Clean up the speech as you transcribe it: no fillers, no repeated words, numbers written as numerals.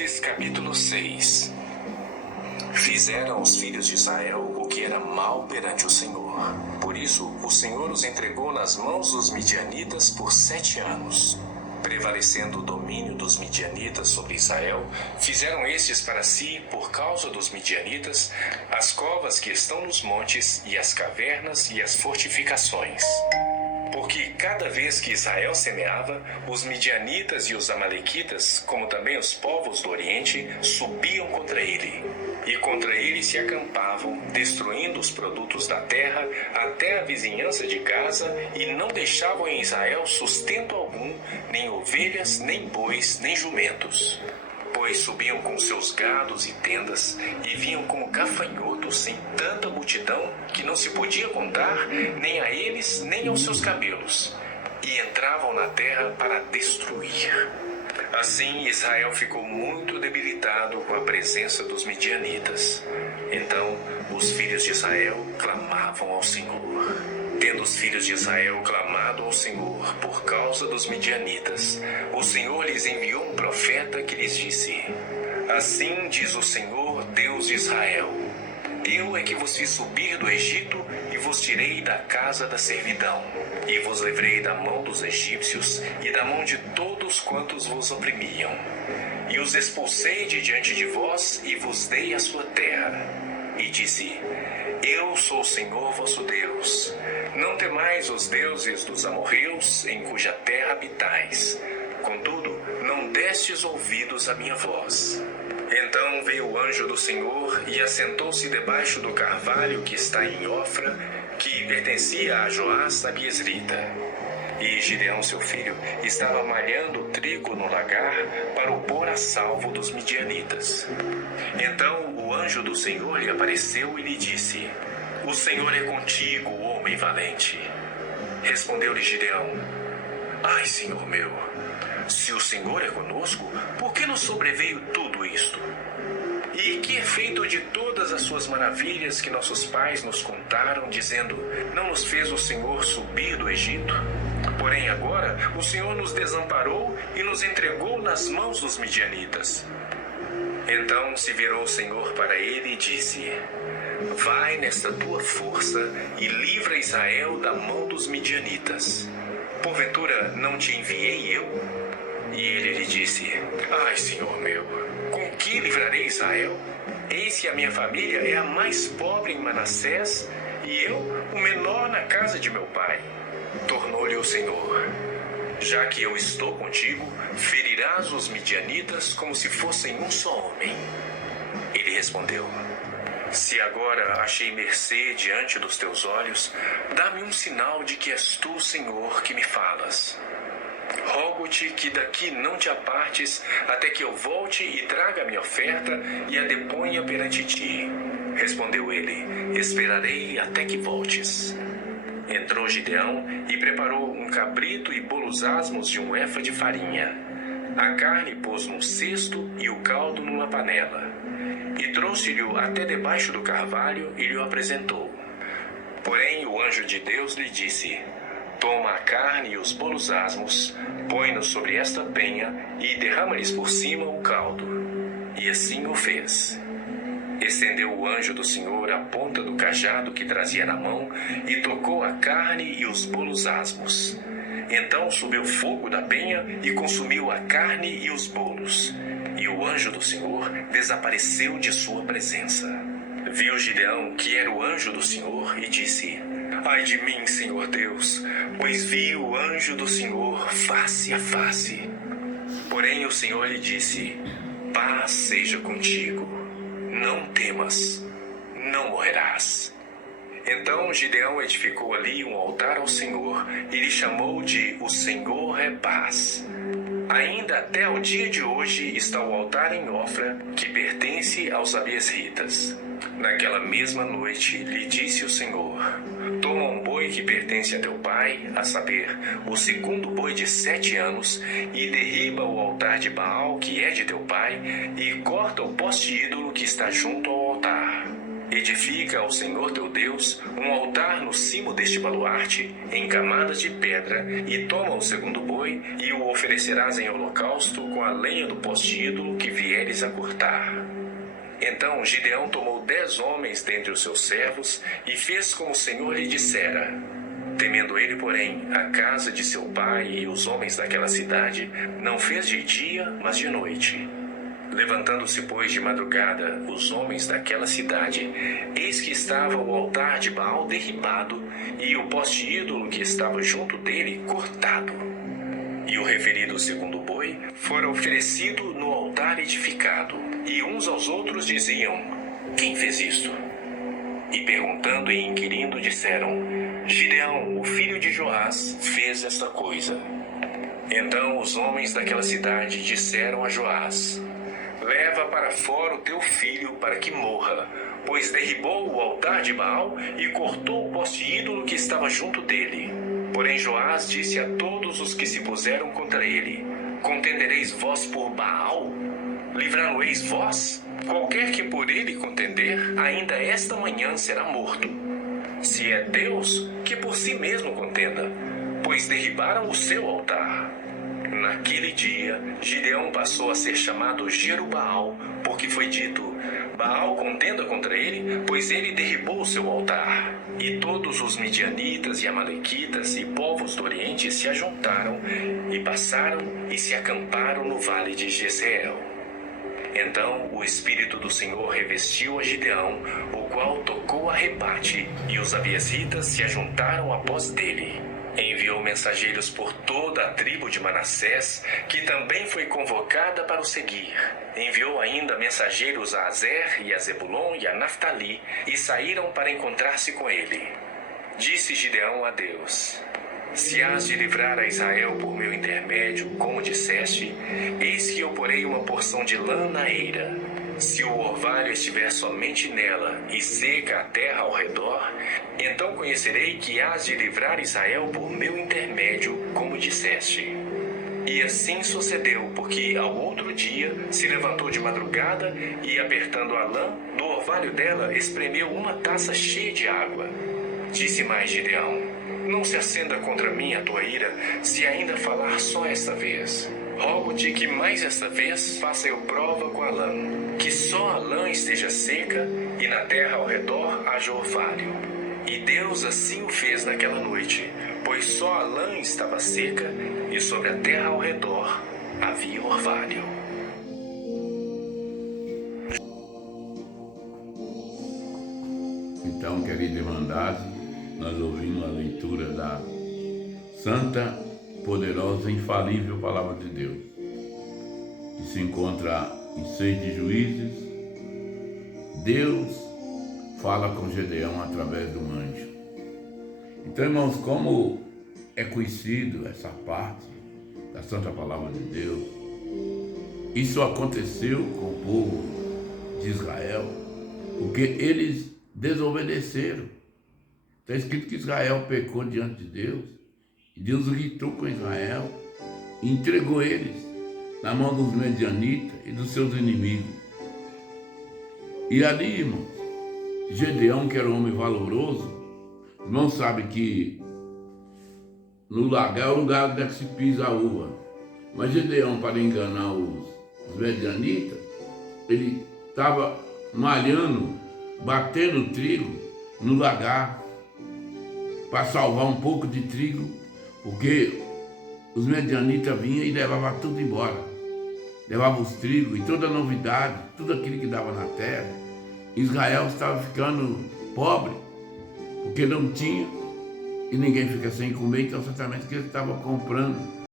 Juízes capítulo 6. Fizeram os filhos de Israel o que era mal perante o Senhor. Por isso, o Senhor os entregou nas mãos dos midianitas por 7 anos. Prevalecendo o domínio dos midianitas sobre Israel, fizeram estes para si, por causa dos midianitas, as covas que estão nos montes, e as cavernas e as fortificações. Porque cada vez que Israel semeava, os midianitas e os amalequitas, como também os povos do Oriente, subiam contra ele. E contra ele se acampavam, destruindo os produtos da terra até a vizinhança de Gaza, e não deixavam em Israel sustento algum, nem ovelhas, nem bois, nem jumentos. Pois subiam com seus gados e tendas, e vinham como gafanhotos em tanta multidão que não se podia contar, nem a eles, nem aos seus camelos, e entravam na terra para destruir. Assim Israel ficou muito debilitado com a presença dos midianitas. Então os filhos de Israel clamavam ao Senhor. Tendo os filhos de Israel clamado ao Senhor por causa dos midianitas, o Senhor lhes enviou um profeta que lhes disse: Assim diz o Senhor, Deus de Israel: Eu é que vos fiz subir do Egito e vos tirei da casa da servidão, e vos livrei da mão dos egípcios e da mão de todos quantos vos oprimiam. E os expulsei de diante de vós e vos dei a sua terra. E disse: Eu sou o Senhor vosso Deus. Não temais os deuses dos amorreus, em cuja terra habitais. Contudo, não destes ouvidos à minha voz. Então veio o anjo do Senhor e assentou-se debaixo do carvalho que está em Ofra, que pertencia a Joás da Biesrita. E Gideão, seu filho, estava malhando trigo no lagar para o pôr a salvo dos midianitas. Então o anjo do Senhor lhe apareceu e lhe disse: O Senhor é contigo, homem valente. Respondeu-lhe Gideão: Ai, Senhor meu, se o Senhor é conosco, por que nos sobreveio tudo isto? E que é feito de todas as suas maravilhas que nossos pais nos contaram, dizendo: Não nos fez o Senhor subir do Egito? Porém agora o Senhor nos desamparou e nos entregou nas mãos dos midianitas. Então se virou o Senhor para ele e disse: Vai nesta tua força e livra Israel da mão dos midianitas. Porventura não te enviei eu? E ele lhe disse: Ai, Senhor meu, com que livrarei Israel? Eis que a minha família é a mais pobre em Manassés, e eu o menor na casa de meu pai. Tornou-lhe o Senhor: Já que eu estou contigo, ferirás os midianitas como se fossem um só homem. Ele respondeu: Se agora achei mercê diante dos teus olhos, dá-me um sinal de que és tu, Senhor, que me falas. Rogo-te que daqui não te apartes, até que eu volte e traga a minha oferta e a deponha perante ti. Respondeu ele: Esperarei até que voltes. Entrou Gideão e preparou um cabrito e bolos asmos de um efa de farinha. A carne pôs num cesto e o caldo numa panela. E trouxe-lhe até debaixo do carvalho e lhe o apresentou. Porém o anjo de Deus lhe disse: Toma a carne e os bolos asmos, põe-nos sobre esta penha e derrama-lhes por cima o caldo. E assim o fez. Estendeu o anjo do Senhor a ponta do cajado que trazia na mão e tocou a carne e os bolos asmos. Então subiu fogo da penha e consumiu a carne e os bolos. E o anjo do Senhor desapareceu de sua presença. Viu Gideão que era o anjo do Senhor e disse: Ai de mim, Senhor Deus, pois vi o anjo do Senhor face a face. Porém o Senhor lhe disse: Paz seja contigo, não temas, não morrerás. Então Gideão edificou ali um altar ao Senhor e lhe chamou de O Senhor é Paz. Ainda até o dia de hoje está o altar em Ofra, que pertence aos abiesritas. Naquela mesma noite lhe disse o Senhor: Toma um boi que pertence a teu pai, a saber, o segundo boi de 7 anos, e derriba o altar de Baal, que é de teu pai, e corta o poste ídolo que está junto ao altar. Edifica ao Senhor teu Deus um altar no cimo deste baluarte, em camadas de pedra, e toma o segundo boi, e o oferecerás em holocausto com a lenha do poste ídolo que vieres a cortar. Então Gideão tomou 10 homens dentre os seus servos, e fez como o Senhor lhe dissera. Temendo ele, porém, a casa de seu pai e os homens daquela cidade, não fez de dia, mas de noite. Levantando-se, pois, de madrugada, os homens daquela cidade, eis que estava o altar de Baal derribado, e o poste ídolo que estava junto dele cortado. E o referido segundo boi fora oferecido no altar edificado, e uns aos outros diziam: quem fez isto? E perguntando e inquirindo, disseram: Gideão, o filho de Joás, fez esta coisa. Então os homens daquela cidade disseram a Joás: leva para fora o teu filho para que morra, pois derribou o altar de Baal e cortou o poste ídolo que estava junto dele. Porém Joás disse a todos os que se puseram contra ele: contendereis vós por Baal? Livrá-lo-eis vós? Qualquer que por ele contender, ainda esta manhã será morto. Se é Deus, que por si mesmo contenda, pois derribaram o seu altar. Naquele dia, Gideão passou a ser chamado Jerubaal, porque foi dito: Baal contenda contra ele, pois ele derribou o seu altar. E todos os midianitas e amalequitas e povos do Oriente se ajuntaram e passaram e se acamparam no vale de Jezreel. Então o Espírito do Senhor revestiu a Gideão, o qual tocou a rebate, e os abiesitas se ajuntaram após dele. Enviou mensageiros por toda a tribo de Manassés, que também foi convocada para o seguir. Enviou ainda mensageiros a Azer e a Zebulon e a Naftali, e saíram para encontrar-se com ele. Disse Gideão a Deus: se hás de livrar a Israel por meu intermédio, como disseste, eis que eu porei uma porção de lã na eira. Se o orvalho estiver somente nela e seca a terra ao redor, então conhecerei que hás de livrar Israel por meu intermédio, como disseste. E assim sucedeu, porque ao outro dia se levantou de madrugada e, apertando a lã, do orvalho dela espremeu uma taça cheia de água. Disse mais Gideão: não se acenda contra mim a tua ira, se ainda falar só esta vez. Rogo-te que mais esta vez faça eu prova com a lã, que só a lã esteja seca e na terra ao redor haja orvalho. E Deus assim o fez naquela noite, pois só a lã estava seca e sobre a terra ao redor havia orvalho. Então, querida Irmandade, nós ouvimos a leitura da Santa, Poderosa e Infalível Palavra de Deus, que se encontra em 6 de Juízes. Deus fala com Gideão através de um anjo. Então, irmãos, como é conhecido essa parte da Santa Palavra de Deus, isso aconteceu com o povo de Israel, porque eles desobedeceram. Está escrito que Israel pecou diante de Deus, e Deus irritou com Israel e entregou eles na mão dos medianitas e dos seus inimigos. E ali, irmãos, Gideão, que era um homem valoroso, irmão, sabe que no lagar é o lugar onde se pisa a uva. Mas Gideão, para enganar os medianitas, ele estava malhando, batendo trigo no lagar, para salvar um pouco de trigo, porque os medianitas vinham e levavam tudo embora. Levavam os trigos e toda a novidade, tudo aquilo que dava na terra. Israel estava ficando pobre, porque não tinha, e ninguém fica sem comer, então certamente que eles estavam comprando